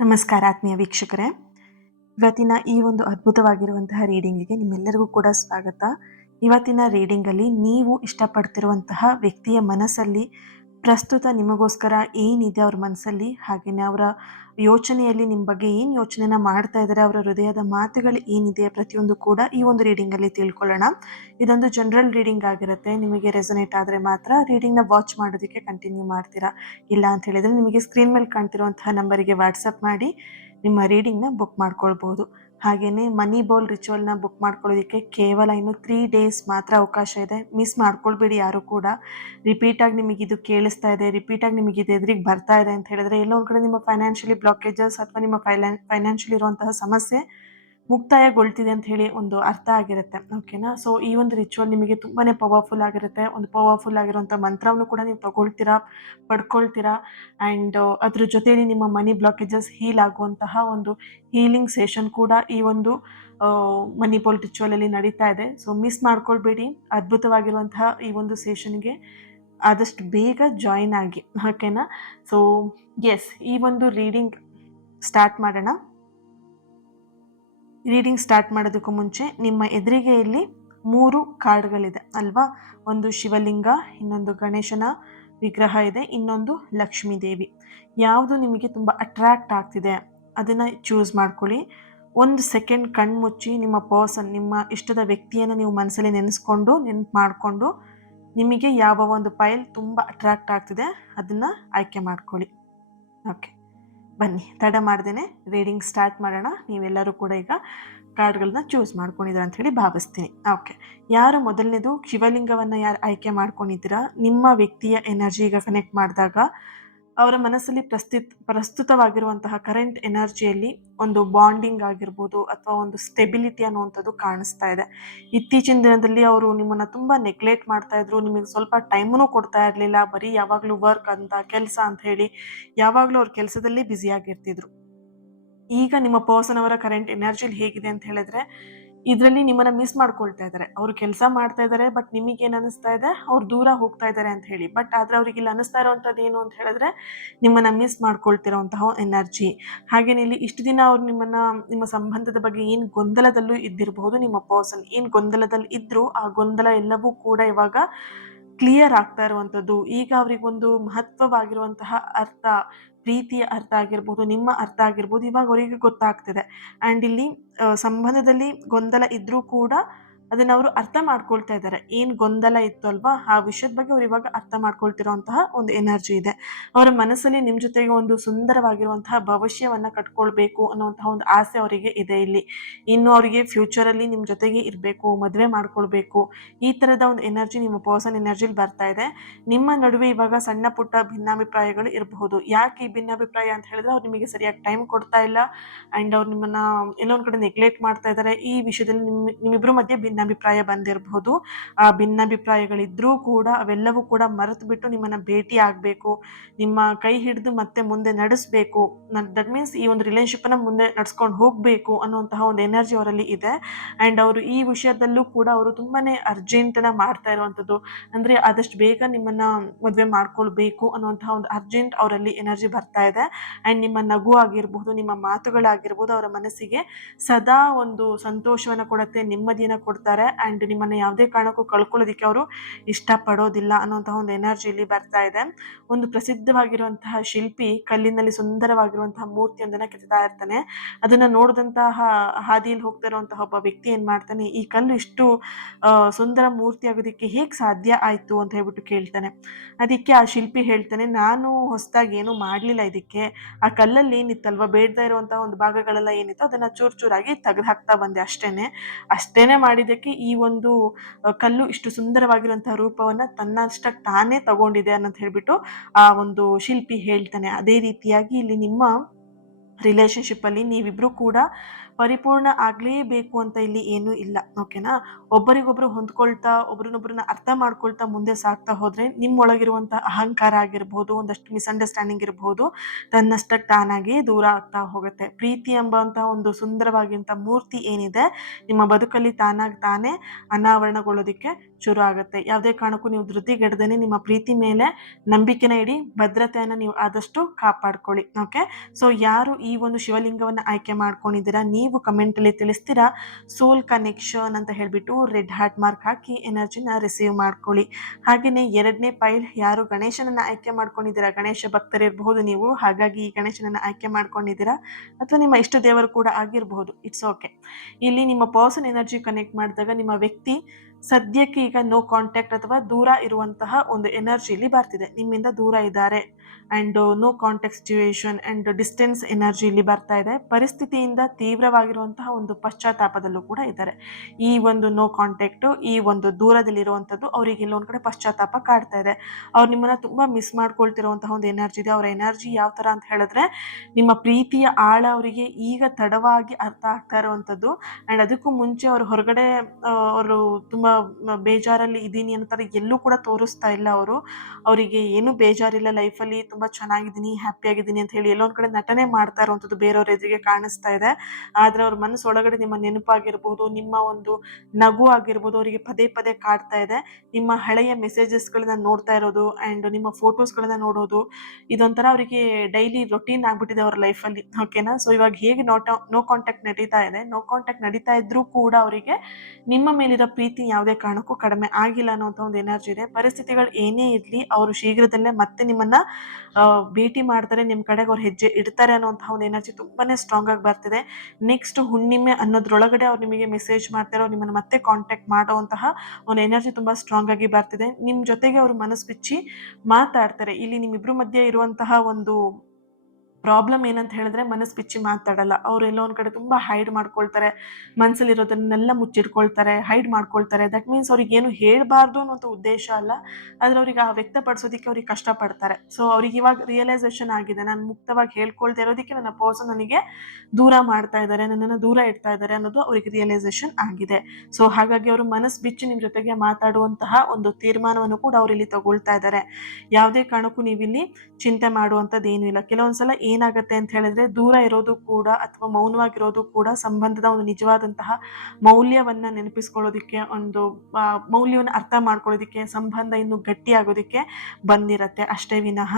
ನಮಸ್ಕಾರ ಆತ್ಮೀಯ ವೀಕ್ಷಕರೇ. ಇವತ್ತಿನ ಈ ಒಂದು ಅದ್ಭುತವಾಗಿರುವಂತಹ ರೀಡಿಂಗಿಗೆ ನಿಮ್ಮೆಲ್ಲರಿಗೂ ಕೂಡ ಸ್ವಾಗತ. ಇವತ್ತಿನ ರೀಡಿಂಗಲ್ಲಿ ನೀವು ಇಷ್ಟಪಡ್ತಿರುವಂತಹ ವ್ಯಕ್ತಿಯ ಮನಸ್ಸಲ್ಲಿ ಪ್ರಸ್ತುತ ನಿಮಗೋಸ್ಕರ ಏನಿದೆ ಅವ್ರ ಮನಸ್ಸಲ್ಲಿ, ಹಾಗೆಯೇ ಅವರ ಯೋಚನೆಯಲ್ಲಿ ನಿಮ್ಮ ಬಗ್ಗೆ ಏನು ಯೋಚನೆನ ಮಾಡ್ತಾ ಇದ್ದಾರೆ, ಅವರ ಹೃದಯದ ಮಾತುಗಳು ಏನಿದೆ ಪ್ರತಿಯೊಂದು ಕೂಡ ಈ ಒಂದು ರೀಡಿಂಗಲ್ಲಿ ತಿಳ್ಕೊಳ್ಳೋಣ. ಇದೊಂದು ಜನರಲ್ ರೀಡಿಂಗ್ ಆಗಿರುತ್ತೆ. ನಿಮಗೆ ರೆಸೊನೇಟ್ ಆದರೆ ಮಾತ್ರ ರೀಡಿಂಗ್ನ ವಾಚ್ ಮಾಡೋದಕ್ಕೆ ಕಂಟಿನ್ಯೂ ಮಾಡ್ತೀರಾ. ಇಲ್ಲ ಅಂತ ಹೇಳಿದರೆ ನಿಮಗೆ ಸ್ಕ್ರೀನ್ ಮೇಲೆ ಕಾಣ್ತಿರುವಂತಹ ನಂಬರಿಗೆ ವಾಟ್ಸಪ್ ಮಾಡಿ ನಿಮ್ಮ ರೀಡಿಂಗ್ನ ಬುಕ್ ಮಾಡ್ಕೊಳ್ಬೋದು. ಹಾಗೆಯೇ ಮನಿ ಬೌಲ್ ರಿಚುವಲ್ನ ಬುಕ್ ಮಾಡ್ಕೊಳ್ಳೋದಕ್ಕೆ ಕೇವಲ ಇನ್ನು 3 ಡೇಸ್ ಮಾತ್ರ ಅವಕಾಶ ಇದೆ. ಮಿಸ್ ಮಾಡ್ಕೊಳ್ಬೇಡಿ ಯಾರು ಕೂಡ. ರಿಪೀಟಾಗಿ ನಿಮಗೆ ಇದು ಕೇಳಿಸ್ತಾ ಇದೆ, ರಿಪೀಟಾಗಿ ನಿಮಗೆ ಇದು ಎದುರಿಗೆ ಬರ್ತಾ ಇದೆ ಅಂತ ಹೇಳಿದ್ರೆ ಎಲ್ಲೋ ಒಂದು ಕಡೆ ನಿಮ್ಮ ಫೈನಾನ್ಷಿಯಲಿ ಬ್ಲಾಕೇಜಸ್ ಅಥವಾ ನಿಮ್ಮ ಫೈನಾನ್ಷಿಯಲಿ ಇರುವಂತಹ ಸಮಸ್ಯೆ ಮುಕ್ತಾಯಗೊಳ್ತಿದೆ ಅಂತ ಹೇಳಿ ಒಂದು ಅರ್ಥ ಆಗಿರುತ್ತೆ. ಓಕೆನಾ? ಸೊ ಈ ಒಂದು ರಿಚುವಲ್ ನಿಮಗೆ ತುಂಬಾ ಪವರ್ಫುಲ್ ಆಗಿರುತ್ತೆ. ಒಂದು ಪವರ್ಫುಲ್ ಆಗಿರುವಂಥ ಮಂತ್ರವನ್ನು ಕೂಡ ನೀವು ತಗೊಳ್ತೀರಾ, ಪಡ್ಕೊಳ್ತೀರಾ. ಆ್ಯಂಡ್ ಅದ್ರ ಜೊತೆಯಲ್ಲಿ ನಿಮ್ಮ ಮನಿ ಬ್ಲಾಕೇಜಸ್ ಹೀಲ್ ಆಗುವಂತಹ ಒಂದು ಹೀಲಿಂಗ್ ಸೆಷನ್ ಕೂಡ ಈ ಒಂದು ಮನಿ ಬೋಲ್ ರಿಚುವಲಲ್ಲಿ ನಡೀತಾ ಇದೆ. So miss ಮಾಡ್ಕೊಳ್ಬೇಡಿ. ಅದ್ಭುತವಾಗಿರುವಂತಹ ಈ ಒಂದು ಸೆಷನ್ಗೆ ಆದಷ್ಟು ಬೇಗ ಜಾಯಿನ್ ಆಗಿ. ಓಕೆನಾ? ಸೊ ಎಸ್, ಈ ಒಂದು ರೀಡಿಂಗ್ ಸ್ಟಾರ್ಟ್ ಮಾಡೋಣ. ರೀಡಿಂಗ್ ಸ್ಟಾರ್ಟ್ ಮಾಡೋದಕ್ಕೂ ಮುಂಚೆ ನಿಮ್ಮ ಎದುರಿಗೆ ಇಲ್ಲಿ 3 ಕಾರ್ಡ್ಗಳಿದೆ ಅಲ್ವಾ? ಒಂದು ಶಿವಲಿಂಗ, ಇನ್ನೊಂದು ಗಣೇಶನ ವಿಗ್ರಹ ಇದೆ, ಇನ್ನೊಂದು ಲಕ್ಷ್ಮೀ ದೇವಿ. ಯಾವುದು ನಿಮಗೆ ತುಂಬ ಅಟ್ರಾಕ್ಟ್ ಆಗ್ತಿದೆ ಅದನ್ನು ಚೂಸ್ ಮಾಡ್ಕೊಳ್ಳಿ. 1 ಸೆಕೆಂಡ್ ಕಣ್ಮುಚ್ಚಿ ನಿಮ್ಮ ಪರ್ಸನ್, ನಿಮ್ಮ ಇಷ್ಟದ ವ್ಯಕ್ತಿಯನ್ನು ನೀವು ಮನಸ್ಸಲ್ಲಿ ನೆನೆಸ್ಕೊಂಡು ನೆನಪು ಮಾಡಿಕೊಂಡು ನಿಮಗೆ ಯಾವ ಒಂದು ಫೈಲ್ ತುಂಬ ಅಟ್ರಾಕ್ಟ್ ಆಗ್ತಿದೆ ಅದನ್ನು ಆಯ್ಕೆ ಮಾಡ್ಕೊಳ್ಳಿ. ಓಕೆ, ಬನ್ನಿ ತಡ ಮಾಡ್ದೇನೆ ರೀಡಿಂಗ್ ಸ್ಟಾರ್ಟ್ ಮಾಡೋಣ. ನೀವೆಲ್ಲರೂ ಕೂಡ ಈಗ ಕಾರ್ಡ್ಗಳನ್ನ ಚೂಸ್ ಮಾಡ್ಕೊಂಡಿದ್ದೀರಾ ಅಂತ ಹೇಳಿ ಭಾವಿಸ್ತೀನಿ. ಓಕೆ, ಯಾರು ಮೊದಲನೇದು ಶಿವಲಿಂಗವನ್ನು ಯಾರು ಆಯ್ಕೆ ಮಾಡ್ಕೊಂಡಿದ್ದೀರಾ, ನಿಮ್ಮ ವ್ಯಕ್ತಿಯ ಎನರ್ಜಿ ಈಗ ಕನೆಕ್ಟ್ ಮಾಡಿದಾಗ ಅವರ ಮನಸ್ಸಲ್ಲಿ ಪ್ರಸ್ತುತವಾಗಿರುವಂತಹ ಕರೆಂಟ್ ಎನರ್ಜಿಯಲ್ಲಿ ಒಂದು ಬಾಂಡಿಂಗ್ ಆಗಿರ್ಬೋದು ಅಥವಾ ಒಂದು ಸ್ಟೆಬಿಲಿಟಿ ಅನ್ನುವಂಥದ್ದು ಕಾಣಿಸ್ತಾ ಇದೆ. ಇತ್ತೀಚಿನ ದಿನದಲ್ಲಿ ಅವರು ನಿಮ್ಮನ್ನು ತುಂಬ ನೆಗ್ಲೆಕ್ಟ್ ಮಾಡ್ತಾ ಇದ್ರು, ನಿಮಗೆ ಸ್ವಲ್ಪ ಟೈಮೂ ಕೊಡ್ತಾ ಇರಲಿಲ್ಲ. ಬರೀ ಯಾವಾಗಲೂ ವರ್ಕ್ ಅಂತ, ಕೆಲಸ ಅಂತ ಹೇಳಿ ಯಾವಾಗಲೂ ಅವ್ರ ಕೆಲಸದಲ್ಲೇ ಬ್ಯುಸಿಯಾಗಿರ್ತಿದ್ರು. ಈಗ ನಿಮ್ಮ ಪರ್ಸನ್ ಅವರ ಕರೆಂಟ್ ಎನರ್ಜಿಲಿ ಹೇಗಿದೆ ಅಂತ ಹೇಳಿದ್ರೆ, ಇದರಲ್ಲಿ ನಿಮ್ಮನ್ನು ಮಿಸ್ ಮಾಡ್ಕೊಳ್ತಾ ಇದ್ದಾರೆ. ಅವರು ಕೆಲಸ ಮಾಡ್ತಾ ಇದ್ದಾರೆ, ಬಟ್ ನಿಮಗೇನು ಅನ್ನಿಸ್ತಾ ಇದೆ, ಅವ್ರು ದೂರ ಹೋಗ್ತಾ ಇದ್ದಾರೆ ಅಂತ ಹೇಳಿ. ಬಟ್ ಆದರೆ ಅವ್ರಿಗೆ ಇಲ್ಲಿ ಅನ್ನಿಸ್ತಾ ಇರೋವಂಥದ್ದು ಏನು ಅಂತ ಹೇಳಿದ್ರೆ, ನಿಮ್ಮನ್ನು ಮಿಸ್ ಮಾಡ್ಕೊಳ್ತಿರೋವಂತಹ ಎನರ್ಜಿ. ಹಾಗೆಯೇ ಇಲ್ಲಿ ಇಷ್ಟು ದಿನ ಅವ್ರು ನಿಮ್ಮ ಸಂಬಂಧದ ಬಗ್ಗೆ ಏನು ಗೊಂದಲದಲ್ಲೂ ಇದ್ದಿರಬಹುದು. ನಿಮ್ಮ ಪರ್ಸನ್ ಏನು ಗೊಂದಲದಲ್ಲಿ ಇದ್ದರೂ ಆ ಗೊಂದಲ ಎಲ್ಲವೂ ಕೂಡ ಇವಾಗ ಕ್ಲಿಯರ್ ಆಗ್ತಾ ಇರುವಂಥದ್ದು. ಈಗ ಅವರಿಗೊಂದು ಮಹತ್ವವಾಗಿರುವಂತಹ ಅರ್ಥ, ಪ್ರೀತಿಯ ಅರ್ಥ ಆಗಿರ್ಬೋದು, ನಿಮ್ಮ ಅರ್ಥ ಆಗಿರ್ಬೋದು, ಇವಾಗ ಅವರಿಗೆ ಗೊತ್ತಾಗ್ತಿದೆ. ಆ್ಯಂಡ್ ಇಲ್ಲಿ ಸಂಬಂಧದಲ್ಲಿ ಗೊಂದಲ ಇದ್ದರೂ ಕೂಡ ಅದನ್ನು ಅವರು ಅರ್ಥ ಮಾಡ್ಕೊಳ್ತಾ ಇದ್ದಾರೆ. ಏನು ಗೊಂದಲ ಇತ್ತು ಅಲ್ವಾ, ಆ ವಿಷಯದ ಬಗ್ಗೆ ಅವ್ರು ಇವಾಗ ಅರ್ಥ ಮಾಡ್ಕೊಳ್ತಿರೋಂತಹ ಒಂದು ಎನರ್ಜಿ ಇದೆ. ಅವರ ಮನಸ್ಸಲ್ಲಿ ನಿಮ್ಮ ಜೊತೆಗೆ ಒಂದು ಸುಂದರವಾಗಿರುವಂತಹ ಭವಿಷ್ಯವನ್ನು ಕಟ್ಕೊಳ್ಬೇಕು ಅನ್ನುವಂತಹ ಒಂದು ಆಸೆ ಅವರಿಗೆ ಇದೆ. ಇಲ್ಲಿ ಇನ್ನು ಅವರಿಗೆ ಫ್ಯೂಚರಲ್ಲಿ ನಿಮ್ಮ ಜೊತೆಗೆ ಇರಬೇಕು, ಮದುವೆ ಮಾಡ್ಕೊಳ್ಬೇಕು, ಈ ಥರದ ಒಂದು ಎನರ್ಜಿ ನಿಮ್ಮ ಪರ್ಸನ್ ಎನರ್ಜಿಲಿ ಬರ್ತಾ ಇದೆ. ನಿಮ್ಮ ನಡುವೆ ಇವಾಗ ಸಣ್ಣ ಪುಟ್ಟ ಭಿನ್ನಾಭಿಪ್ರಾಯಗಳು ಇರಬಹುದು. ಯಾಕೆ ಈ ಭಿನ್ನಾಭಿಪ್ರಾಯ ಅಂತ ಹೇಳಿದ್ರೆ, ಅವ್ರು ನಿಮಗೆ ಸರಿಯಾಗಿ ಟೈಮ್ ಕೊಡ್ತಾ ಇಲ್ಲ ಆ್ಯಂಡ್ ಅವ್ರು ನಿಮ್ಮನ್ನು ಎಲ್ಲೊಂದು ಕಡೆ ನೆಗ್ಲೆಕ್ಟ್ ಮಾಡ್ತಾ ಇದ್ದಾರೆ. ಈ ವಿಷಯದಲ್ಲಿ ನಿಮ್ಮಿಬ್ಬರ ಮಧ್ಯೆ ಭಿನ್ನಾಭಿಪ್ರಾಯ ಬಂದಿರಬಹುದು. ಆ ಭಿನ್ನಾಭಿಪ್ರಾಯಗಳಿದ್ರೂ ಕೂಡ ಅವೆಲ್ಲವೂ ಕೂಡ ಮರೆತು ಬಿಟ್ಟು ನಿಮ್ಮನ್ನು ಭೇಟಿ ಆಗಬೇಕು, ನಿಮ್ಮ ಕೈ ಹಿಡಿದು ಮತ್ತೆ ಮುಂದೆ ನಡೆಸಬೇಕು. ದಟ್ ಮೀನ್ಸ್ ಈ ಒಂದು ರಿಲೇಶನ್ಶಿಪ್ಪನ್ನು ಮುಂದೆ ನಡ್ಸ್ಕೊಂಡು ಹೋಗಬೇಕು ಅನ್ನುವಂತಹ ಒಂದು ಎನರ್ಜಿ ಅವರಲ್ಲಿ ಇದೆ. ಆ್ಯಂಡ್ ಅವರು ಈ ವಿಷಯದಲ್ಲೂ ಕೂಡ ಅವರು ತುಂಬಾ ಅರ್ಜೆಂಟನ್ನು ಮಾಡ್ತಾ ಇರುವಂಥದ್ದು. ಅಂದರೆ ಆದಷ್ಟು ಬೇಗ ನಿಮ್ಮನ್ನು ಮದುವೆ ಮಾಡ್ಕೊಳ್ಬೇಕು ಅನ್ನುವಂತಹ ಒಂದು ಅರ್ಜೆಂಟ್ ಅವರಲ್ಲಿ ಎನರ್ಜಿ ಬರ್ತಾ ಇದೆ. ಆ್ಯಂಡ್ ನಿಮ್ಮ ನಗು ಆಗಿರ್ಬೋದು, ನಿಮ್ಮ ಮಾತುಗಳಾಗಿರ್ಬೋದು ಅವರ ಮನಸ್ಸಿಗೆ ಸದಾ ಒಂದು ಸಂತೋಷವನ್ನು ಕೊಡುತ್ತೆ, ನೆಮ್ಮದಿಯನ್ನು ಕೊಡ್ತಾರೆ. ಆ್ಯಂಡ್ ನಿಮ್ಮನ್ನು ಯಾವುದೇ ಕಾರಣಕ್ಕೂ ಕಳ್ಕೊಳ್ಳೋದಕ್ಕೆ ಅವರು ಇಷ್ಟಪಡೋದಿಲ್ಲ ಅನ್ನುವಂತಹ ಒಂದು ಎನರ್ಜಿ ಇಲ್ಲಿ ಬರ್ತಾ ಇದೆ. ಒಂದು ಪ್ರಸಿದ್ಧವಾಗಿರುವಂತಹ ಶಿಲ್ಪಿ ಕಲ್ಲಿನಲ್ಲಿ ಸುಂದರವಾಗಿರುವಂತಹ ಮೂರ್ತಿಯೊಂದನ್ನು ಕೆತ್ತಾ ಇರ್ತಾನೆ. ಅದನ್ನು ನೋಡಿದಂತಹ ಹಾದಿಯಲ್ಲಿ ಹೋಗ್ತಾ ಇರುವಂತಹ ಒಬ್ಬ ವ್ಯಕ್ತಿ ಏನು ಮಾಡ್ತಾನೆ, ಈ ಕಲ್ಲು ಇಷ್ಟು ಸುಂದರ ಮೂರ್ತಿ ಆಗೋದಕ್ಕೆ ಹೇಗೆ ಸಾಧ್ಯ ಆಯಿತು ಅಂತ ಹೇಳ್ಬಿಟ್ಟು ಕೇಳ್ತಾನೆ. ಅದಕ್ಕೆ ಆ ಶಿಲ್ಪಿ ಹೇಳ್ತಾನೆ, ನಾನು ಹೊಸದಾಗಿ ಏನೂ ಮಾಡಲಿಲ್ಲ ಇದಕ್ಕೆ. ಆ ಕಲ್ಲಲ್ಲಿ ಏನಿತ್ತಲ್ವ, ಬೇಡದೇ ಇರುವಂತಹ ಒಂದು ಭಾಗಗಳೆಲ್ಲ ಏನಿತ್ತು ಅದನ್ನು ಚೂರು ಚೂರಾಗಿ ತೆಗೆದು ಹಾಕ್ತಾ ಬಂದೆ ಅಷ್ಟೇನೆ ಮಾಡಿದ್ದಕ್ಕೆ ಈ ಒಂದು ಕಲ್ಲು ಇಷ್ಟು ಸುಂದರವಾಗಿರುವಂತಹ ರೂಪವನ್ನು ತನ್ನಷ್ಟಕ್ಕೆ ತಾನೇ ತಗೊಂಡಿದೆ ಅನ್ನೋದು ಹೇಳ್ಬಿಟ್ಟು ಆ ಒಂದು ಶಿಲ್ಪಿ ಹೇಳ್ತಾನೆ. ಅದೇ ರೀತಿಯಾಗಿ ಇಲ್ಲಿ ನಿಮ್ಮ ರಿಲೇಶನ್ಶಿಪ್ಪಲ್ಲಿ ನೀವಿಬ್ಬರು ಕೂಡ ಪರಿಪೂರ್ಣ ಆಗಲೇಬೇಕು ಅಂತ ಇಲ್ಲಿ ಏನೂ ಇಲ್ಲ. ಓಕೆನಾ? ಒಬ್ಬರಿಗೊಬ್ಬರು ಹೊಂದ್ಕೊಳ್ತಾ ಒಬ್ರನ್ನೊಬ್ರನ್ನ ಅರ್ಥ ಮಾಡ್ಕೊಳ್ತಾ ಮುಂದೆ ಸಾಗ್ತಾ ಹೋದರೆ ನಿಮ್ಮೊಳಗಿರುವಂಥ ಅಹಂಕಾರ ಆಗಿರ್ಬೋದು, ಒಂದಷ್ಟು ಮಿಸ್ಅಂಡರ್ಸ್ಟ್ಯಾಂಡಿಂಗ್ ಇರ್ಬೋದು, ತನ್ನಷ್ಟಕ್ಕೆ ತಾನಾಗಿ ದೂರ ಆಗ್ತಾ ಹೋಗುತ್ತೆ. ಪ್ರೀತಿ ಎಂಬಂಥ ಒಂದು ಸುಂದರವಾಗಿಂಥ ಮೂರ್ತಿ ಏನಿದೆ ನಿಮ್ಮ ಬದುಕಲ್ಲಿ ತಾನಾಗಿ ತಾನೇ ಅನಾವರಣಗೊಳ್ಳೋದಕ್ಕೆ ಶುರು ಆಗುತ್ತೆ. ಯಾವುದೇ ಕಾರಣಕ್ಕೂ ನೀವು ಧೃತಿಗೆಡದೇನೆ ನಿಮ್ಮ ಪ್ರೀತಿ ಮೇಲೆ ನಂಬಿಕೆನ ಇಡಿ, ಭದ್ರತೆಯನ್ನು ನೀವು ಆದಷ್ಟು ಕಾಪಾಡ್ಕೊಳ್ಳಿ. ಓಕೆ, ಸೊ ಯಾರು ಈ ಒಂದು ಶಿವಲಿಂಗವನ್ನು ಆಯ್ಕೆ ಮಾಡ್ಕೊಂಡಿದ್ದೀರಾ ನೀವು ಕಮೆಂಟಲ್ಲಿ ತಿಳಿಸ್ತೀರಾ ಸೋಲ್ ಕನೆಕ್ಷನ್ ಅಂತ ಹೇಳ್ಬಿಟ್ಟು ರೆಡ್ ಹಾರ್ಟ್ ಮಾರ್ಕ್ ಹಾಕಿ ಎನರ್ಜಿನ ರಿಸೀವ್ ಮಾಡ್ಕೊಳ್ಳಿ. ಹಾಗೆಯೇ ಎರಡನೇ ಪೈಲ್ ಯಾರು ಗಣೇಶನನ್ನು ಆಯ್ಕೆ ಮಾಡ್ಕೊಂಡಿದ್ದೀರಾ, ಗಣೇಶ ಭಕ್ತರಿರಬಹುದು ನೀವು, ಹಾಗಾಗಿ ಈ ಗಣೇಶನನ್ನು ಆಯ್ಕೆ ಮಾಡ್ಕೊಂಡಿದ್ದೀರಾ ಅಥವಾ ನಿಮ್ಮ ಇಷ್ಟ ದೇವರು ಕೂಡ ಆಗಿರಬಹುದು, ಇಟ್ಸ್ ಓಕೆ. ಇಲ್ಲಿ ನಿಮ್ಮ ಪರ್ಸನ್ ಎನರ್ಜಿ ಕನೆಕ್ಟ್ ಮಾಡಿದಾಗ ನಿಮ್ಮ ವ್ಯಕ್ತಿ ಸದ್ಯಕ್ಕೆ ಈಗ ನೋ ಕಾಂಟ್ಯಾಕ್ಟ್ ಅಥವಾ ದೂರ ಇರುವಂತಹ ಒಂದು ಎನರ್ಜಿ ಇಲ್ಲಿ ಬರ್ತಿದೆ, ನಿಮ್ಮಿಂದ ದೂರ ಇದ್ದಾರೆ and no contact situation and distance energy ಇಲ್ಲಿ ಬರ್ತಾ ಇದೆ. ಪರಿಸ್ಥಿತಿಯಿಂದ ತೀವ್ರವಾಗಿರುವಂತಹ ಒಂದು ಪಶ್ಚಾತ್ತಾಪದಲ್ಲೂ ಕೂಡ ಇದ್ದಾರೆ. ಈ ಒಂದು ನೋ ಕಾಂಟ್ಯಾಕ್ಟು, ಈ ಒಂದು ದೂರದಲ್ಲಿರುವಂಥದ್ದು ಅವರಿಗೆ ಇಲ್ಲೊಂದು ಕಡೆ ಪಶ್ಚಾತ್ತಾಪ ಕಾಡ್ತಾ ಇದೆ. ಅವ್ರು ನಿಮ್ಮನ್ನು ತುಂಬ ಮಿಸ್ ಮಾಡ್ಕೊಳ್ತಿರುವಂತಹ ಒಂದು ಎನರ್ಜಿ ಇದೆ. ಅವರ ಎನರ್ಜಿ ಯಾವ ಥರ ಅಂತ ಹೇಳಿದ್ರೆ ನಿಮ್ಮ ಪ್ರೀತಿಯ ಆಳ ಅವರಿಗೆ ಈಗ ತಡವಾಗಿ ಅರ್ಥ ಆಗ್ತಾ ಇರುವಂಥದ್ದು. ಆ್ಯಂಡ್ ಅದಕ್ಕೂ ಮುಂಚೆ ಅವರು ಹೊರಗಡೆ ಅವರು ತುಂಬ ಬೇಜಾರಲ್ಲಿ ಇದ್ದೀನಿ ಅನ್ನೋ ಥರ ಎಲ್ಲೂ ಕೂಡ ತೋರಿಸ್ತಾ ಇಲ್ಲ. ಅವರಿಗೆ ಏನೂ ಬೇಜಾರಿಲ್ಲ ಲೈಫಲ್ಲಿ, ತುಂಬ ಚೆನ್ನಾಗಿದ್ದೀನಿ, ಹ್ಯಾಪಿಯಾಗಿದ್ದೀನಿ ಅಂತ ಹೇಳಿ ಎಲ್ಲೊಂದು ಕಡೆ ನಟನೆ ಮಾಡ್ತಾ ಇರುವಂಥದ್ದು ಬೇರೆಯವ್ರ ಎದುರಿಗೆ ಕಾಣಿಸ್ತಾ ಇದೆ. ಆದರೆ ಅವ್ರ ಮನಸ್ಸೊಳಗಡೆ ನಿಮ್ಮ ನೆನಪಾಗಿರ್ಬೋದು, ನಿಮ್ಮ ಒಂದು ನಗು ಆಗಿರ್ಬೋದು ಅವರಿಗೆ ಪದೇ ಪದೇ ಕಾಡ್ತಾ ಇದೆ. ನಿಮ್ಮ ಹಳೆಯ ಮೆಸೇಜಸ್ಗಳನ್ನ ನೋಡ್ತಾ ಇರೋದು ಆ್ಯಂಡ್ ನಿಮ್ಮ ಫೋಟೋಸ್ಗಳನ್ನ ನೋಡೋದು ಇದೊಂಥರ ಅವರಿಗೆ ಡೈಲಿ ರೊಟೀನ್ ಆಗ್ಬಿಟ್ಟಿದೆ ಅವ್ರ ಲೈಫಲ್ಲಿ. ಓಕೆನಾ? ಸೊ ಇವಾಗ ಹೇಗೆ ನೋ ಕಾಂಟ್ಯಾಕ್ಟ್ ನಡೀತಾ ಇದೆ, ನೋ ಕಾಂಟ್ಯಾಕ್ಟ್ ನಡೀತಾ ಇದ್ರೂ ಕೂಡ ಅವರಿಗೆ ನಿಮ್ಮ ಮೇಲಿರೋ ಪ್ರೀತಿ ಯಾವುದೇ ಕಾರಣಕ್ಕೂ ಕಡಿಮೆ ಆಗಿಲ್ಲ ಅನ್ನೋಂಥ ಒಂದು ಎನರ್ಜಿ ಇದೆ. ಪರಿಸ್ಥಿತಿಗಳು ಏನೇ ಇರಲಿ ಅವರು ಶೀಘ್ರದಲ್ಲೇ ಮತ್ತೆ ನಿಮ್ಮನ್ನು ಭೇಟಿ ಮಾಡ್ತಾರೆ, ನಿಮ್ಮ ಕಡೆಗೆ ಅವ್ರು ಹೆಜ್ಜೆ ಇಡ್ತಾರೆ ಅನ್ನೋಂತಹ ಒಂದು ಎನರ್ಜಿ ತುಂಬಾ ಸ್ಟ್ರಾಂಗ್ ಆಗಿ ಬರ್ತಿದೆ. ನೆಕ್ಸ್ಟ್ ಹುಣ್ಣಿಮೆ ಅನ್ನೋದ್ರೊಳಗಡೆ ಅವ್ರು ನಿಮಗೆ ಮೆಸೇಜ್ ಮಾಡ್ತಾರೆ, ಅವ್ರು ನಿಮ್ಮನ್ನು ಮತ್ತೆ ಕಾಂಟ್ಯಾಕ್ಟ್ ಮಾಡೋವಂತಹ ಒಂದು ಎನರ್ಜಿ ತುಂಬ ಸ್ಟ್ರಾಂಗ್ ಆಗಿ ಬರ್ತಿದೆ. ನಿಮ್ಮ ಜೊತೆಗೆ ಅವರು ಮನಸ್ಸು ಬಿಚ್ಚಿ ಮಾತಾಡ್ತಾರೆ. ಇಲ್ಲಿ ನಿಮ್ಮಿಬ್ಬರ ಮಧ್ಯೆ ಇರುವಂತಹ ಒಂದು ಪ್ರಾಬ್ಲಮ್ ಏನಂತ ಹೇಳಿದ್ರೆ ಮನಸ್ಸು ಬಿಚ್ಚಿ ಮಾತಾಡಲ್ಲ. ಅವ್ರು ಎಲ್ಲೋ ಒಂದು ಕಡೆ ತುಂಬ ಹೈಡ್ ಮಾಡ್ಕೊಳ್ತಾರೆ, ಮನಸ್ಸಲ್ಲಿರೋದನ್ನೆಲ್ಲ ಮುಚ್ಚಿಟ್ಕೊಳ್ತಾರೆ, ಹೈಡ್ ಮಾಡ್ಕೊಳ್ತಾರೆ. ದಟ್ ಮೀನ್ಸ್ ಅವ್ರಿಗೆ ಏನು ಹೇಳಬಾರ್ದು ಅನ್ನೋಂಥ ಉದ್ದೇಶ ಅಲ್ಲ, ಆದರೆ ಅವ್ರಿಗೆ ಆ ವ್ಯಕ್ತಪಡಿಸೋದಕ್ಕೆ ಅವ್ರಿಗೆ ಕಷ್ಟಪಡ್ತಾರೆ. ಸೊ ಅವ್ರಿಗೆ ಇವಾಗ ರಿಯಲೈಸೇಷನ್ ಆಗಿದೆ, ನಾನು ಮುಕ್ತವಾಗಿ ಹೇಳ್ಕೊಳ್ತಾ ಇರೋದಕ್ಕೆ ನನ್ನ ಪರ್ಸನ್ ನನಗೆ ದೂರ ಮಾಡ್ತಾ ಇದ್ದಾರೆ, ನನ್ನನ್ನು ದೂರ ಇಡ್ತಾ ಇದ್ದಾರೆ ಅನ್ನೋದು ಅವ್ರಿಗೆ ರಿಯಲೈಸೇಷನ್ ಆಗಿದೆ. ಸೊ ಹಾಗಾಗಿ ಅವರು ಮನಸ್ಸು ಬಿಚ್ಚಿ ನಿಮ್ಮ ಜೊತೆಗೆ ಮಾತಾಡುವಂತಹ ಒಂದು ತೀರ್ಮಾನವನ್ನು ಕೂಡ ಅವ್ರು ಇಲ್ಲಿ ತಗೊಳ್ತಾ ಇದ್ದಾರೆ. ಯಾವುದೇ ಕಾರಣಕ್ಕೂ ನೀವಿಲ್ಲಿ ಚಿಂತೆ ಮಾಡುವಂಥದ್ದು ಏನೂ ಇಲ್ಲ. ಕೆಲವೊಂದ್ಸಲ ಏನಾಗುತ್ತೆ ಅಂತ ಹೇಳಿದ್ರೆ ದೂರ ಇರೋದು ಕೂಡ ಅಥವಾ ಮೌನವಾಗಿರೋದು ಕೂಡ ಸಂಬಂಧದ ಒಂದು ನಿಜವಾದಂತಹ ಮೌಲ್ಯವನ್ನ ನೆನಪಿಸ್ಕೊಳ್ಳೋದಕ್ಕೆ, ಒಂದು ಮೌಲ್ಯವನ್ನು ಅರ್ಥ ಮಾಡ್ಕೊಳ್ಳೋದಕ್ಕೆ, ಸಂಬಂಧ ಇನ್ನು ಗಟ್ಟಿಯಾಗೋದಕ್ಕೆ ಬಂದಿರತ್ತೆ ಅಷ್ಟೇ ವಿನಃ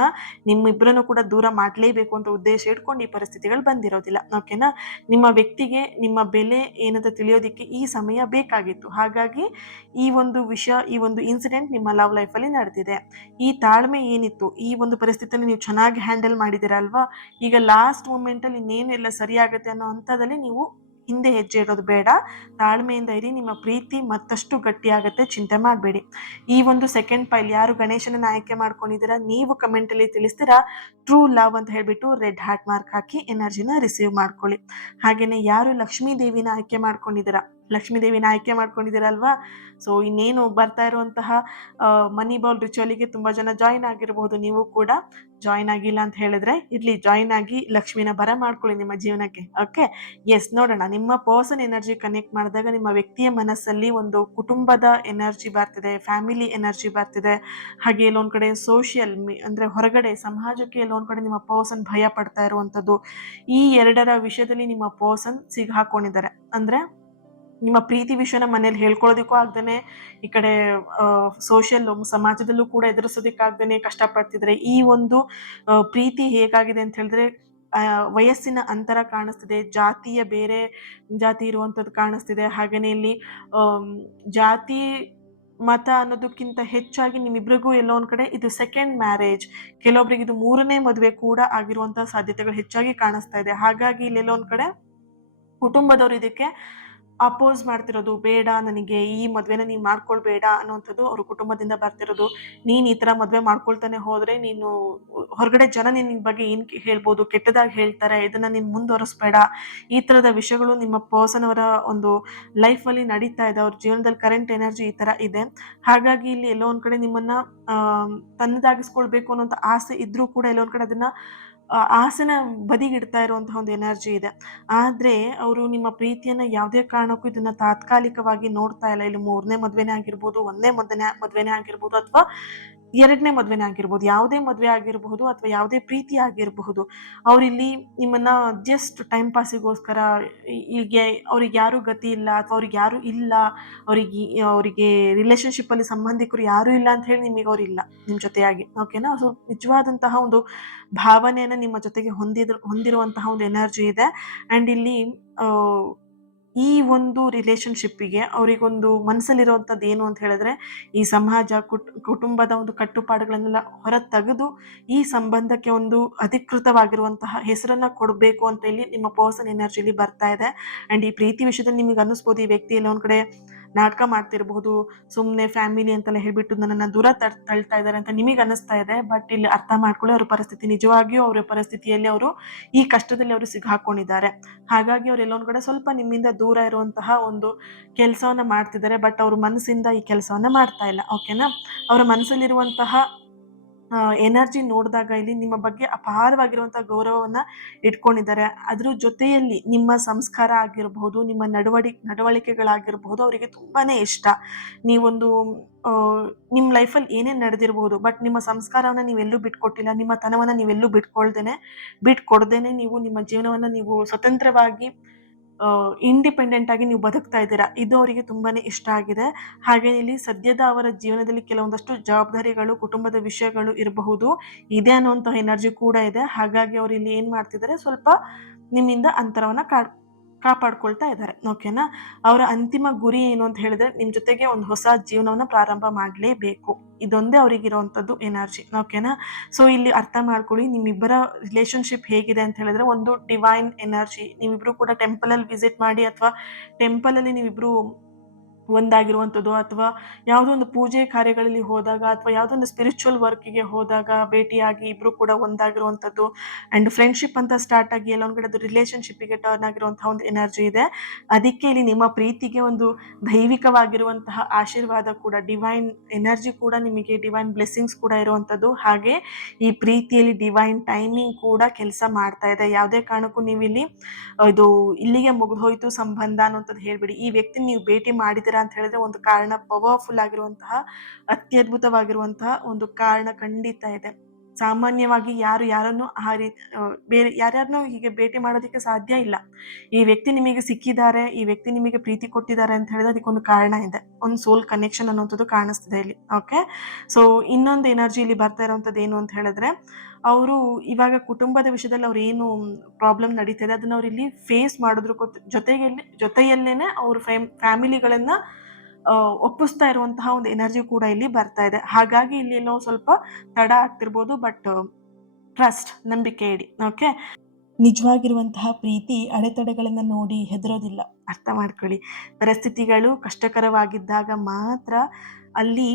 ನಿಮ್ಮಿಬ್ಬರನ್ನು ಕೂಡ ದೂರ ಮಾಡಲೇಬೇಕು ಅಂತ ಉದ್ದೇಶ ಇಟ್ಕೊಂಡು ಈ ಪರಿಸ್ಥಿತಿಗಳು ಬಂದಿರೋದಿಲ್ಲ. ಓಕೆನಾ? ನಿಮ್ಮ ವ್ಯಕ್ತಿಗೆ ನಿಮ್ಮ ಬೆಲೆ ಏನಂತ ತಿಳಿಯೋದಕ್ಕೆ ಈ ಸಮಯ ಬೇಕಾಗಿತ್ತು. ಹಾಗಾಗಿ ಈ ಒಂದು ವಿಷಯ, ಈ ಒಂದು ಇನ್ಸಿಡೆಂಟ್ ನಿಮ್ಮ ಲವ್ ಲೈಫಲ್ಲಿ ನಡೆದಿದೆ. ಈ ತಾಳ್ಮೆ ಏನಿತ್ತು, ಈ ಒಂದು ಪರಿಸ್ಥಿತಿಯನ್ನು ನೀವು ಚೆನ್ನಾಗಿ ಹ್ಯಾಂಡಲ್ ಮಾಡಿದಿರಲ್ವಾ, ಈಗ ಲಾಸ್ಟ್ ಮೂಮೆಂಟಲ್ಲಿ ಇನ್ನೇನು ಎಲ್ಲ ಸರಿಯಾಗುತ್ತೆ ಅನ್ನೋ ಹಂತದಲ್ಲಿ ನೀವು ಹಿಂದೆ ಹೆಜ್ಜೆ ಇಡೋದು ಬೇಡ, ತಾಳ್ಮೆಯಿಂದ ಇರಿ. ನಿಮ್ಮ ಪ್ರೀತಿ ಮತ್ತಷ್ಟು ಗಟ್ಟಿಯಾಗುತ್ತೆ, ಚಿಂತೆ ಮಾಡಬೇಡಿ. ಈ ಒಂದು ಸೆಕೆಂಡ್ ಪೈಲ್ ಯಾರು ಗಣೇಶನನ್ನ ಆಯ್ಕೆ ಮಾಡ್ಕೊಂಡಿದ್ದೀರಾ ನೀವು ಕಮೆಂಟಲ್ಲಿ ತಿಳಿಸ್ತೀರಾ ಟ್ರೂ ಲವ್ ಅಂತ ಹೇಳ್ಬಿಟ್ಟು ರೆಡ್ ಹಾರ್ಟ್ ಮಾರ್ಕ್ ಹಾಕಿ ಎನರ್ಜಿನ ರಿಸೀವ್ ಮಾಡ್ಕೊಳ್ಳಿ. ಹಾಗೆಯೇ ಯಾರು ಲಕ್ಷ್ಮೀ ದೇವಿನ ಆಯ್ಕೆ ಮಾಡ್ಕೊಂಡಿದ್ದೀರಾ, ಲಕ್ಷ್ಮೀ ದೇವಿನ ಆಯ್ಕೆ ಮಾಡ್ಕೊಂಡಿದ್ದೀರಲ್ವಾ, ಸೊ ಇನ್ನೇನು ಬರ್ತಾ ಇರುವಂತಹ ಮನಿ ಬೌಲ್ ರಿಚುವಲಿಗೆ ತುಂಬ ಜನ ಜಾಯಿನ್ ಆಗಿರ್ಬೋದು, ನೀವು ಕೂಡ ಜಾಯಿನ್ ಆಗಿಲ್ಲ ಅಂತ ಹೇಳಿದ್ರೆ ಇರ್ಲಿ, ಜಾಯಿನ್ ಆಗಿ ಲಕ್ಷ್ಮಿನ ಬರ ಮಾಡ್ಕೊಳ್ಳಿ ನಿಮ್ಮ ಜೀವನಕ್ಕೆ. ಓಕೆ, ಎಸ್, ನೋಡೋಣ. ನಿಮ್ಮ ಪರ್ಸನ್ ಎನರ್ಜಿ ಕನೆಕ್ಟ್ ಮಾಡಿದಾಗ ನಿಮ್ಮ ವ್ಯಕ್ತಿಯ ಮನಸ್ಸಲ್ಲಿ ಒಂದು ಕುಟುಂಬದ ಎನರ್ಜಿ ಬರ್ತಿದೆ, ಫ್ಯಾಮಿಲಿ ಎನರ್ಜಿ ಬರ್ತಿದೆ. ಹಾಗೆ ಎಲ್ಲೊಂದು ಕಡೆ ಸೋಷಿಯಲ್ ಅಂದರೆ ಹೊರಗಡೆ ಸಮಾಜಕ್ಕೆ ಎಲ್ಲೊಂದು ಕಡೆ ನಿಮ್ಮ ಪರ್ಸನ್ ಭಯ ಪಡ್ತಾ ಇರುವಂಥದ್ದು, ಈ ಎರಡರ ವಿಷಯದಲ್ಲಿ ನಿಮ್ಮ ಪರ್ಸನ್ ಸಿಗಾಕೊಂಡಿದ್ದಾರೆ. ಅಂದರೆ ನಿಮ್ಮ ಪ್ರೀತಿ ವಿಷಯನ ಮನೇಲಿ ಹೇಳ್ಕೊಳ್ಳೋದಕ್ಕೂ ಆಗ್ದೇ, ಈ ಕಡೆ ಸೋಷಿಯಲ್ ಸಮಾಜದಲ್ಲೂ ಕೂಡ ಎದುರಿಸೋದಕ್ಕಾಗ್ದೇ ಕಷ್ಟಪಡ್ತಿದ್ರೆ. ಈ ಒಂದು ಪ್ರೀತಿ ಹೇಗಾಗಿದೆ ಅಂತ ಹೇಳಿದ್ರೆ ವಯಸ್ಸಿನ ಅಂತರ ಕಾಣಿಸ್ತಿದೆ, ಜಾತಿಯ ಬೇರೆ ಜಾತಿ ಇರುವಂಥದ್ದು ಕಾಣಿಸ್ತಿದೆ. ಹಾಗೆಯೇ ಇಲ್ಲಿ ಜಾತಿ ಮತ ಅನ್ನೋದಕ್ಕಿಂತ ಹೆಚ್ಚಾಗಿ ನಿಮ್ಮಿಬ್ರಿಗೂ ಎಲ್ಲೋ ಒಂದು ಕಡೆ ಇದು ಸೆಕೆಂಡ್ ಮ್ಯಾರೇಜ್, ಕೆಲವೊಬ್ಬರಿಗೆ ಇದು ಮೂರನೇ ಮದುವೆ ಕೂಡ ಆಗಿರುವಂತಹ ಸಾಧ್ಯತೆಗಳು ಹೆಚ್ಚಾಗಿ ಕಾಣಿಸ್ತಾ ಇದೆ. ಹಾಗಾಗಿ ಇಲ್ಲೆಲ್ಲೋ ಒಂದು ಕಡೆ ಕುಟುಂಬದವರು ಇದಕ್ಕೆ ಅಪೋಸ್ ಮಾಡ್ತಿರೋದು, ಬೇಡ ನನಗೆ ಈ ಮದುವೆನ ನೀನು ಮಾಡ್ಕೊಳ್ಬೇಡ ಅನ್ನೋವಂಥದ್ದು ಅವ್ರ ಕುಟುಂಬದಿಂದ ಬರ್ತಿರೋದು. ನೀನು ಈ ಥರ ಮದುವೆ ಮಾಡ್ಕೊಳ್ತಾನೆ ಹೋದರೆ ನೀನು ಹೊರಗಡೆ ಜನ ನಿನ್ನ ಬಗ್ಗೆ ಏನು ಹೇಳ್ಬೋದು, ಕೆಟ್ಟದಾಗಿ ಹೇಳ್ತಾರೆ, ಇದನ್ನು ನೀನು ಮುಂದುವರಿಸ್ಬೇಡ, ಈ ಥರದ ವಿಷಯಗಳು ನಿಮ್ಮ ಪರ್ಸನ್ ಅವರ ಒಂದು ಲೈಫಲ್ಲಿ ನಡೀತಾ ಇದೆ. ಅವ್ರ ಜೀವನದಲ್ಲಿ ಕರೆಂಟ್ ಎನರ್ಜಿ ಈ ಥರ ಇದೆ. ಹಾಗಾಗಿ ಇಲ್ಲಿ ಎಲ್ಲೋ ಒಂದು ಕಡೆ ನಿಮ್ಮನ್ನು ತನ್ನದಾಗಿಸ್ಕೊಳ್ಬೇಕು ಅನ್ನೋಂಥ ಆಸೆ ಇದ್ದರೂ ಕೂಡ ಎಲ್ಲೋ ಒಂದು ಕಡೆ ಅದನ್ನು ಆಸೆನ ಬದಿಗಿಡ್ತಾ ಇರುವಂತಹ ಒಂದು ಎನರ್ಜಿ ಇದೆ. ಆದರೆ ಅವರು ನಿಮ್ಮ ಪ್ರೀತಿಯನ್ನು ಯಾವುದೇ ಕಾರಣಕ್ಕೂ ಇದನ್ನು ತಾತ್ಕಾಲಿಕವಾಗಿ ನೋಡ್ತಾ ಇಲ್ಲ. ಇಲ್ಲಿ 3ನೇ ಮದುವೆನೇ ಆಗಿರ್ಬೋದು, 1ನೇ ಮದುವೆನೇ ಆಗಿರ್ಬೋದು, ಅಥವಾ 2ನೇ ಮದುವೆನೇ ಆಗಿರ್ಬೋದು, ಯಾವುದೇ ಮದುವೆ ಆಗಿರಬಹುದು ಅಥವಾ ಯಾವುದೇ ಪ್ರೀತಿ ಆಗಿರಬಹುದು. ಅವರಿಲ್ಲಿ ನಿಮ್ಮನ್ನ ಜಸ್ಟ್ ಟೈಮ್ ಪಾಸಿಗೋಸ್ಕರ, ಹೀಗೆ ಅವ್ರಿಗೆ ಯಾರೂ ಗತಿ ಇಲ್ಲ ಅಥವಾ ಅವ್ರಿಗೆ ಯಾರೂ ಇಲ್ಲ, ಅವರಿಗೆ ರಿಲೇಶನ್ಶಿಪ್ಪಲ್ಲಿ ಸಂಬಂಧಿಕರು ಯಾರೂ ಇಲ್ಲ ಅಂತ ಹೇಳಿ ನಿಮಗೆ ಅವರಿಲ್ಲ ನಿಮ್ಮ ಜೊತೆಯಾಗಿ. ಓಕೆನಾ? ಸೊ ನಿಜವಾದಂತಹ ಒಂದು ಭಾವನೆಯನ್ನು ನಿಮ್ಮ ಜೊತೆಗೆ ಹೊಂದಿರುವಂತಹ ಒಂದು ಎನರ್ಜಿ ಇದೆ. ಆ್ಯಂಡ್ ಇಲ್ಲಿ ಈ ಒಂದು ರಿಲೇಶನ್ಶಿಪ್ಪಿಗೆ ಅವರಿಗೊಂದು ಮನಸ್ಸಲ್ಲಿರುವಂಥದ್ದು ಏನು ಅಂತ ಹೇಳಿದ್ರೆ, ಈ ಸಮಾಜ, ಕುಟುಂಬದ ಒಂದು ಕಟ್ಟುಪಾಡುಗಳನ್ನೆಲ್ಲ ಹೊರ ತೆಗೆದು ಈ ಸಂಬಂಧಕ್ಕೆ ಒಂದು ಅಧಿಕೃತವಾಗಿರುವಂತಹ ಹೆಸರನ್ನ ಕೊಡಬೇಕು ಅಂತ ಇಲ್ಲಿ ನಿಮ್ಮ ಪರ್ಸನ್ ಎನರ್ಜಿಲಿ ಬರ್ತಾ ಇದೆ. ಆ್ಯಂಡ್ ಈ ಪ್ರೀತಿ ವಿಷಯದಲ್ಲಿ ನಿಮಗೆ ಅನ್ನಿಸ್ಬೋದು, ಈ ವ್ಯಕ್ತಿ ಎಲ್ಲ ಒಂದು ಕಡೆ ನಾಟಕ ಮಾಡ್ತಿರಬಹುದು, ಸುಮ್ಮನೆ ಫ್ಯಾಮಿಲಿ ಅಂತೆಲ್ಲ ಹೇಳ್ಬಿಟ್ಟು ನನ್ನನ್ನು ದೂರ ತಳ್ತಾ ಇದ್ದಾರೆ ಅಂತ ನಿಮಗೆ ಅನ್ನಿಸ್ತಾ ಇದೆ. ಬಟ್ ಇಲ್ಲಿ ಅರ್ಥ ಮಾಡ್ಕೊಳ್ಳಿ, ಅವ್ರ ಪರಿಸ್ಥಿತಿ ನಿಜವಾಗಿಯೂ ಅವರ ಪರಿಸ್ಥಿತಿಯಲ್ಲಿ ಅವರು ಈ ಕಷ್ಟದಲ್ಲಿ ಅವರು ಸಿಗಾಕೊಂಡಿದ್ದಾರೆ. ಹಾಗಾಗಿ ಅವ್ರು ಎಲ್ಲೊಂದು ಕಡೆ ಸ್ವಲ್ಪ ನಿಮ್ಮಿಂದ ದೂರ ಇರುವಂತಹ ಒಂದು ಕೆಲಸವನ್ನ ಮಾಡ್ತಿದ್ದಾರೆ. ಬಟ್ ಅವ್ರ ಮನಸ್ಸಿಂದ ಈ ಕೆಲಸವನ್ನ ಮಾಡ್ತಾ ಇಲ್ಲ. ಓಕೆನಾ? ಅವರ ಮನಸ್ಸಲ್ಲಿರುವಂತಹ ಎನರ್ಜಿ ನೋಡಿದಾಗ ಇಲ್ಲಿ ನಿಮ್ಮ ಬಗ್ಗೆ ಅಪಾರವಾಗಿರುವಂತಹ ಗೌರವವನ್ನ ಇಟ್ಕೊಂಡಿದ್ದಾರೆ. ಅದ್ರ ಜೊತೆಯಲ್ಲಿ ನಿಮ್ಮ ಸಂಸ್ಕಾರ ಆಗಿರಬಹುದು, ನಿಮ್ಮ ನಡವಳಿಕೆಗಳಾಗಿರಬಹುದು ಅವರಿಗೆ ತುಂಬಾನೇ ಇಷ್ಟ. ನೀವೊಂದು ನಿಮ್ಮ ಲೈಫಲ್ಲಿ ಏನೇನು ನಡೆದಿರಬಹುದು, ಬಟ್ ನಿಮ್ಮ ಸಂಸ್ಕಾರವನ್ನ ನೀವೆಲ್ಲೂ ಬಿಟ್ಕೊಟ್ಟಿಲ್ಲ, ನಿಮ್ಮ ತನವನ್ನ ನೀವೆಲ್ಲೂ ಬಿಟ್ಕೊಡ್ದೇನೆ ನೀವು ನಿಮ್ಮ ಜೀವನವನ್ನ ನೀವು ಸ್ವತಂತ್ರವಾಗಿ ಇಂಡಿಪೆಂಡೆಂಟ್ ಆಗಿ ನೀವು ಬದುಕ್ತಾ ಇದ್ದೀರಾ. ಇದು ಅವರಿಗೆ ತುಂಬಾನೇ ಇಷ್ಟ ಆಗಿದೆ. ಹಾಗೆ ಇಲ್ಲಿ ಸದ್ಯದ ಅವರ ಜೀವನದಲ್ಲಿ ಕೆಲವೊಂದಷ್ಟು ಜವಾಬ್ದಾರಿಗಳು, ಕುಟುಂಬದ ವಿಷಯಗಳು ಇರಬಹುದು, ಇದೆ ಅನ್ನುವಂತಹ ಎನರ್ಜಿ ಕೂಡ ಇದೆ. ಹಾಗಾಗಿ ಅವರು ಇಲ್ಲಿ ಏನ್ ಮಾಡ್ತಿದ್ದಾರೆ, ಸ್ವಲ್ಪ ನಿಮ್ಮಿಂದ ಅಂತರವನ್ನ ಕಾಪಾಡ್ಕೊಳ್ತಾ ಇದ್ದಾರೆ. ಓಕೆನಾ? ಅವರ ಅಂತಿಮ ಗುರಿ ಏನು ಅಂತ ಹೇಳಿದ್ರೆ, ನಿಮ್ಮ ಜೊತೆಗೆ ಒಂದು ಹೊಸ ಜೀವನವನ್ನ ಪ್ರಾರಂಭ ಮಾಡಲೇಬೇಕು. ಇದೊಂದೇ ಅವರಿಗಿರುವಂಥದ್ದು ಎನರ್ಜಿ. ಓಕೆನಾ? ಸೊ ಇಲ್ಲಿ ಅರ್ಥ ಮಾಡ್ಕೊಳ್ಳಿ, ನಿಮ್ಮಿಬ್ಬರ ರಿಲೇಶನ್ಶಿಪ್ ಹೇಗಿದೆ ಅಂತ ಹೇಳಿದ್ರೆ, ಒಂದು ಡಿವೈನ್ ಎನರ್ಜಿ. ನೀವಿಬ್ರು ಕೂಡ ಟೆಂಪಲಲ್ಲಿ ವಿಸಿಟ್ ಮಾಡಿ ಅಥವಾ ಟೆಂಪಲಲ್ಲಿ ನೀವಿಬ್ರು ಒಂದಾಗಿರುವಂಥದ್ದು, ಅಥವಾ ಯಾವುದೋ ಒಂದು ಪೂಜೆ ಕಾರ್ಯಗಳಲ್ಲಿ ಹೋದಾಗ ಅಥವಾ ಯಾವುದೋ ಒಂದು ಸ್ಪಿರಿಚುವಲ್ ವರ್ಕಿಗೆ ಹೋದಾಗ ಭೇಟಿಯಾಗಿ ಇಬ್ಬರು ಕೂಡ ಒಂದಾಗಿರುವಂಥದ್ದು. ಆ್ಯಂಡ್ ಫ್ರೆಂಡ್ಶಿಪ್ ಅಂತ ಸ್ಟಾರ್ಟ್ ಆಗಿ ಎಲ್ಲೊಂದು ಕಡೆ ಅದು ರಿಲೇಶನ್ಶಿಪ್ಪಿಗೆ ಟರ್ನ್ ಆಗಿರುವಂತಹ ಒಂದು ಎನರ್ಜಿ ಇದೆ. ಅದಕ್ಕೆ ಇಲ್ಲಿ ನಿಮ್ಮ ಪ್ರೀತಿಗೆ ಒಂದು ದೈವಿಕವಾಗಿರುವಂತಹ ಆಶೀರ್ವಾದ ಕೂಡ, ಡಿವೈನ್ ಎನರ್ಜಿ ಕೂಡ, ನಿಮಗೆ ಡಿವೈನ್ ಬ್ಲೆಸ್ಸಿಂಗ್ಸ್ ಕೂಡ ಇರುವಂಥದ್ದು. ಹಾಗೆ ಈ ಪ್ರೀತಿಯಲ್ಲಿ ಡಿವೈನ್ ಟೈಮಿಂಗ್ ಕೂಡ ಕೆಲಸ ಮಾಡ್ತಾ ಇದೆ. ಯಾವುದೇ ಕಾರಣಕ್ಕೂ ನೀವು ಇಲ್ಲಿ ಇದು ಇಲ್ಲಿಗೆ ಮುಗಿದೋಯ್ತು ಸಂಬಂಧ ಅನ್ನೋಂಥದ್ದು ಹೇಳ್ಬಿಡಿ. ಈ ವ್ಯಕ್ತಿ ನೀವು ಭೇಟಿ ಮಾಡಿದ್ದೀರಾ ಅಂತ ಹೇಳಿದ್ರೆ ಒಂದು ಕಾರಣ, ಪವರ್ಫುಲ್ ಆಗಿರುವಂತಹ, ಅತ್ಯದ್ಭುತವಾಗಿರುವಂತಹ ಒಂದು ಕಾರಣ ಖಂಡಿತ ಇದೆ. ಸಾಮಾನ್ಯವಾಗಿ ಯಾರನ್ನು ಬೇರೆ ಯಾರ್ಯಾರನ್ನೂ ಹೀಗೆ ಭೇಟಿ ಮಾಡೋದಕ್ಕೆ ಸಾಧ್ಯ ಇಲ್ಲ. ಈ ವ್ಯಕ್ತಿ ನಿಮಗೆ ಸಿಕ್ಕಿದ್ದಾರೆ, ಈ ವ್ಯಕ್ತಿ ನಿಮಗೆ ಪ್ರೀತಿ ಕೊಟ್ಟಿದ್ದಾರೆ ಅಂತ ಹೇಳಿದ್ರೆ ಅದಕ್ಕೊಂದು ಕಾರಣ ಇದೆ. ಒಂದು ಸೋಲ್ ಕನೆಕ್ಷನ್ ಅನ್ನುವಂಥದ್ದು ಕಾಣಿಸ್ತಿದೆ ಇಲ್ಲಿ. ಓಕೆ? ಸೊ ಇನ್ನೊಂದು ಎನರ್ಜಿ ಇಲ್ಲಿ ಬರ್ತಾ ಇರುವಂಥದ್ದು ಏನು ಅಂತ ಹೇಳಿದ್ರೆ, ಅವರು ಇವಾಗ ಕುಟುಂಬದ ವಿಷಯದಲ್ಲಿ ಅವ್ರು ಏನು ಪ್ರಾಬ್ಲಮ್ ನಡೀತಿದೆ ಅದನ್ನ ಅವ್ರು ಇಲ್ಲಿ ಫೇಸ್ ಮಾಡೋದ್ರ ಜೊತೆಯಲ್ಲೇನೆ ಅವ್ರ ಫ್ಯಾಮಿಲಿಗಳನ್ನ ಒಪ್ಪಿಸ್ತಾ ಇರುವಂತಹ ಒಂದು ಎನರ್ಜಿ ಕೂಡ ಇಲ್ಲಿ ಬರ್ತಾ ಇದೆ. ಹಾಗಾಗಿ ಇಲ್ಲಿ ಏನೋ ಸ್ವಲ್ಪ ತಡ ಆಗ್ತಿರ್ಬೋದು, ಬಟ್ ಟ್ರಸ್ಟ್, ನಂಬಿಕೆ ಇಡಿ. ಓಕೆ? ನಿಜವಾಗಿರುವಂತಹ ಪ್ರೀತಿ ಅಡೆತಡೆಗಳನ್ನು ನೋಡಿ ಹೆದರೋದಿಲ್ಲ. ಅರ್ಥ ಮಾಡ್ಕೊಳ್ಳಿ. ಪರಿಸ್ಥಿತಿಗಳು ಕಷ್ಟಕರವಾಗಿದ್ದಾಗ ಮಾತ್ರ ಅಲ್ಲಿ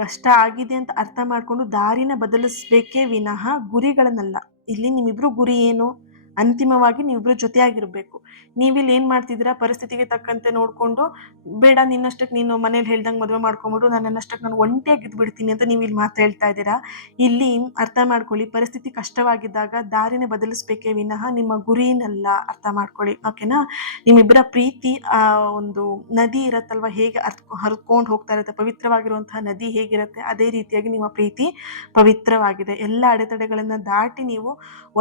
ಕಷ್ಟ ಆಗಿದೆ ಅಂತ ಅರ್ಥ ಮಾಡ್ಕೊಂಡು ದಾರಿನ ಬದಲಿಸ್ಬೇಕೇ ವಿನಃ ಗುರಿಗಳನ್ನಲ್ಲ. ಇಲ್ಲಿ ನಿಮ್ಮಿಬ್ರು ಗುರಿ ಏನು? ಅಂತಿಮವಾಗಿ ನೀವಿಬ್ರು ಜೊತೆಯಾಗಿರ್ಬೇಕು. ನೀವಿಲ್ಲಿ ಏನ್ ಮಾಡ್ತಿದ್ದೀರಾ, ಪರಿಸ್ಥಿತಿಗೆ ತಕ್ಕಂತೆ ನೋಡ್ಕೊಂಡು, ಬೇಡ ನಿನ್ನಷ್ಟಕ್ಕೆ ನೀನು ಮನೇಲಿ ಹೇಳ್ದಂಗೆ ಮದುವೆ ಮಾಡ್ಕೊಂಬಿಡು, ನನ್ನಷ್ಟಕ್ಕೆ ನಾನು ಒಂಟಿಯಾಗಿ ಇದ್ಬಿಡ್ತೀನಿ ಅಂತ ನೀವು ಇಲ್ಲಿ ಮಾತು ಹೇಳ್ತಾ ಇದ್ದೀರಾ. ಇಲ್ಲಿ ಅರ್ಥ ಮಾಡ್ಕೊಳ್ಳಿ, ಪರಿಸ್ಥಿತಿ ಕಷ್ಟವಾಗಿದ್ದಾಗ ದಾರಿನ ಬದಲಿಸ್ಬೇಕೇ ವಿನಃ ನಿಮ್ಮ ಗುರಿನಲ್ಲ. ಅರ್ಥ ಮಾಡ್ಕೊಳ್ಳಿ. ಓಕೆನಾ? ನಿಮ್ಮಿಬ್ಬರ ಪ್ರೀತಿ ಒಂದು ನದಿ ಇರತ್ತಲ್ವ, ಹೇಗೆ ಹರ್ಕೊಂಡು ಹೋಗ್ತಾ ಇರುತ್ತೆ, ಪವಿತ್ರವಾಗಿರುವಂತಹ ನದಿ ಹೇಗಿರುತ್ತೆ ಅದೇ ರೀತಿಯಾಗಿ ನಿಮ್ಮ ಪ್ರೀತಿ ಪವಿತ್ರವಾಗಿದೆ. ಎಲ್ಲ ಅಡೆತಡೆಗಳನ್ನ ದಾಟಿ ನೀವು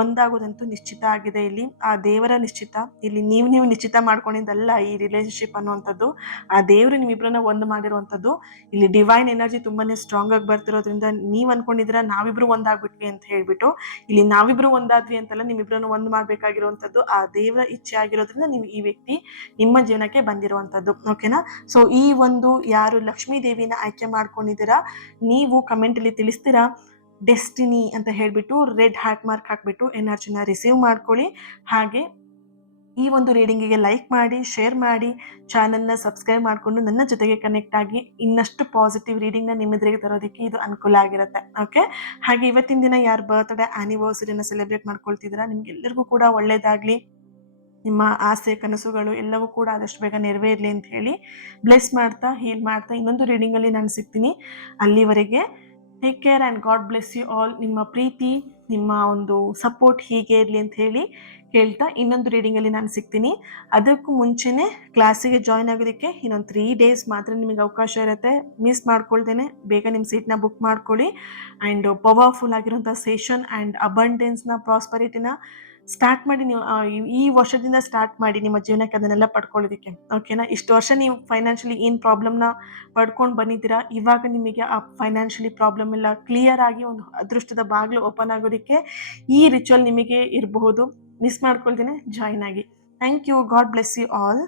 ಒಂದಾಗೋದಂತೂ ನಿಶ್ಚಿತ ಆಗಿದೆ. ಇಲ್ಲಿ ಆ ದೇವರ ನಿಶ್ಚಿತ, ಇಲ್ಲಿ ನೀವು ನಿಶ್ಚಿತ ಮಾಡ್ಕೊಂಡಿದ್ದಲ್ಲ ಈ ರಿಲೇಶನ್ಶಿಪ್ ಅನ್ನುವಂಥದ್ದು. ಆ ದೇವರು ನಿಮ್ಮಿಬ್ಬರನ್ನ ಒಂದು ಮಾಡಿರುವಂಥದ್ದು. ಇಲ್ಲಿ ಡಿವೈನ್ ಎನರ್ಜಿ ತುಂಬಾನೇ ಸ್ಟ್ರಾಂಗ್ ಆಗಿ ಬರ್ತಿರೋದ್ರಿಂದ ನೀವ್ ಅನ್ಕೊಂಡಿದ್ರ ನಾವಿಬ್ರು ಒಂದಾಗ್ಬಿಟ್ವಿ ಅಂತ ಹೇಳ್ಬಿಟ್ಟು, ಇಲ್ಲಿ ನಾವಿಬ್ರು ಒಂದಾದ್ವಿ ಅಂತಲ್ಲ, ನಿಮ್ಮಿಬ್ರನ್ನ ಒಂದು ಮಾಡ್ಬೇಕಾಗಿರುವಂಥದ್ದು ಆ ದೇವರ ಇಚ್ಛೆ ಆಗಿರೋದ್ರಿಂದ ನೀವು ಈ ವ್ಯಕ್ತಿ ನಿಮ್ಮ ಜೀವನಕ್ಕೆ ಬಂದಿರುವಂಥದ್ದು. ಓಕೆನಾ? ಸೊ ಈ ಒಂದು ಯಾರು ಲಕ್ಷ್ಮೀ ದೇವಿನ ಆಯ್ಕೆ ಮಾಡ್ಕೊಂಡಿದ್ದೀರಾ, ನೀವು ಕಮೆಂಟ್ ಅಲ್ಲಿ ತಿಳಿಸ್ತೀರಾ ಡೆಸ್ಟಿನಿ ಅಂತ ಹೇಳ್ಬಿಟ್ಟು ರೆಡ್ ಹಾರ್ಟ್ ಮಾರ್ಕ್ ಹಾಕ್ಬಿಟ್ಟು ಎನರ್ಜಿನ ರಿಸೀವ್ ಮಾಡ್ಕೊಳ್ಳಿ. ಹಾಗೆ ಈ ಒಂದು ರೀಡಿಂಗಿಗೆ ಲೈಕ್ ಮಾಡಿ, ಶೇರ್ ಮಾಡಿ, ಚಾನಲ್ನ ಸಬ್ಸ್ಕ್ರೈಬ್ ಮಾಡಿಕೊಂಡು ನನ್ನ ಜೊತೆಗೆ ಕನೆಕ್ಟ್ ಆಗಿ ಇನ್ನಷ್ಟು ಪಾಸಿಟಿವ್ ರೀಡಿಂಗ್ನ ನಿಮ್ಮೆದುರಿಗೆ ತರೋದಕ್ಕೆ ಇದು ಅನುಕೂಲ ಆಗಿರುತ್ತೆ. ಓಕೆ? ಹಾಗೆ ಇವತ್ತಿನ ದಿನ ಯಾರು ಬರ್ತ್ಡೇ ಆ್ಯನಿವರ್ಸರಿನ ಸೆಲೆಬ್ರೇಟ್ ಮಾಡ್ಕೊಳ್ತಿದ್ದೀರಾ, ನಿಮ್ಗೆಲ್ಲರಿಗೂ ಕೂಡ ಒಳ್ಳೇದಾಗಲಿ, ನಿಮ್ಮ ಆಸೆ ಕನಸುಗಳು ಎಲ್ಲವೂ ಕೂಡ ಆದಷ್ಟು ಬೇಗ ನೆರವೇರಲಿ ಅಂತ ಹೇಳಿ ಬ್ಲೆಸ್ ಮಾಡ್ತಾ, ಹೀಲ್ ಮಾಡ್ತಾ ಇನ್ನೊಂದು ರೀಡಿಂಗಲ್ಲಿ ನಾನು ಸಿಗ್ತೀನಿ. ಅಲ್ಲಿವರೆಗೆ take care and God bless you all. ನಿಮ್ಮ ಪ್ರೀತಿ ನಿಮ್ಮ ಒಂದು ಸಪೋರ್ಟ್ ಹೀಗೆ ಇರಲಿ ಅಂತ ಹೇಳಿ ಕೇಳ್ತಾ ಇನ್ನೊಂದು ರೀಡಿಂಗಲ್ಲಿ ನಾನು ಸಿಗ್ತೀನಿ. ಅದಕ್ಕೂ ಮುಂಚೆನೇ ಕ್ಲಾಸಿಗೆ ಜಾಯ್ನ್ ಆಗೋದಕ್ಕೆ ಇನ್ನೊಂದು 3 ಡೇಸ್ ಮಾತ್ರ ನಿಮಗೆ ಅವಕಾಶ ಇರುತ್ತೆ. ಮಿಸ್ ಮಾಡ್ಕೊಳ್ದೇನೆ ಬೇಗ ನಿಮ್ಮ ಸೀಟ್ನ ಬುಕ್ ಮಾಡ್ಕೊಳ್ಳಿ. ಆ್ಯಂಡ್ ಪವರ್ಫುಲ್ ಆಗಿರೋಂಥ ಸೆಷನ್ ಆ್ಯಂಡ್ ಅಬಂಡೆನ್ಸ್ನ ಪ್ರಾಸ್ಪರಿಟಿನ ಸ್ಟಾರ್ಟ್ ಮಾಡಿ. ನೀವು ಈ ವರ್ಷದಿಂದ ಸ್ಟಾರ್ಟ್ ಮಾಡಿ ನಿಮ್ಮ ಜೀವನಕ್ಕೆ ಅದನ್ನೆಲ್ಲ ಪಡ್ಕೊಳ್ಳೋದಕ್ಕೆ. ಓಕೆನಾ? ಇಷ್ಟು ವರ್ಷ ನೀವು ಫೈನಾನ್ಷಿಯಲಿ ಏನು ಪ್ರಾಬ್ಲಮ್ನ ಪಡ್ಕೊಂಡು ಬಂದಿದ್ದೀರಾ, ಇವಾಗ ನಿಮಗೆ ಆ ಫೈನಾನ್ಷಿಯಲಿ ಪ್ರಾಬ್ಲಮ್ ಎಲ್ಲ ಕ್ಲಿಯರ್ ಆಗಿ ಒಂದು ಅದೃಷ್ಟದ ಬಾಗಿಲು ಓಪನ್ ಆಗೋದಕ್ಕೆ ಈ ರಿಚುವಲ್ ನಿಮಗೆ ಇರಬಹುದು. ಮಿಸ್ ಮಾಡ್ಕೊಳ್ದೇನೆ ಜಾಯ್ನ್ ಆಗಿ. Thank you. God bless you all.